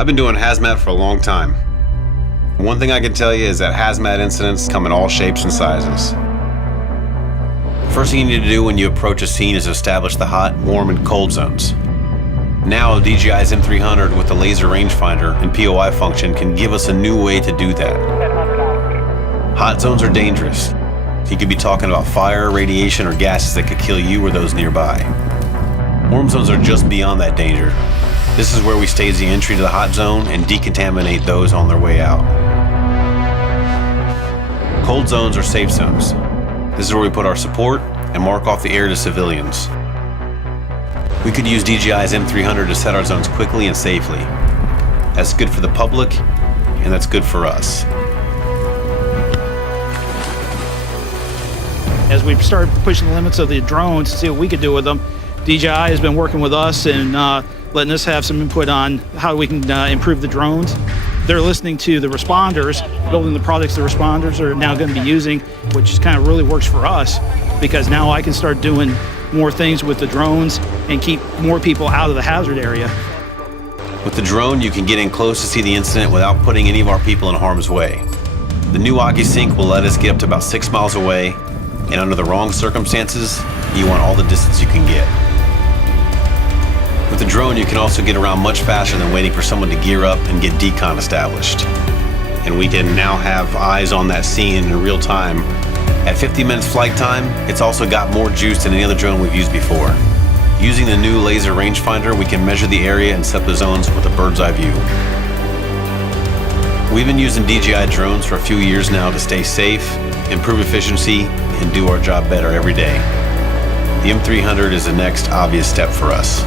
I've been doing hazmat for a long time. One thing I can tell you is that hazmat incidents come in all shapes and sizes. First thing you need to do when you approach a scene is establish the hot, warm, and cold zones. Now, DJI's M300 with the laser rangefinder and POI function can give us a new way to do that. Hot zones are dangerous. You could be talking about fire, radiation, or gases that could kill you or those nearby. Warm zones are just beyond that danger. This is where we stage the entry to the hot zone and decontaminate those on their way out. Cold zones are safe zones. This is where we put our support and mark off the air to civilians. We could use DJI's M300 to set our zones quickly and safely. That's good for the public, and that's good for us. As we started pushing the limits of the drones to see what we could do with them, DJI has been working with us and letting us have some input on how we can improve the drones. They're listening to the responders, building the products the responders are now going to be using, which kind of really works for us because now I can start doing more things with the drones and keep more people out of the hazard area. With the drone, you can get in close to see the incident without putting any of our people in harm's way. The new AccuSync will let us get up to about 6 miles away, and under the wrong circumstances, you want all the distance you can get. With the drone, you can also get around much faster than waiting for someone to gear up and get decon established. And we can now have eyes on that scene in real time. At 50 minutes flight time, it's also got more juice than any other drone we've used before. Using the new laser rangefinder, we can measure the area and set the zones with a bird's eye view. We've been using DJI drones for a few years now to stay safe, improve efficiency, and do our job better every day. The M300 is the next obvious step for us.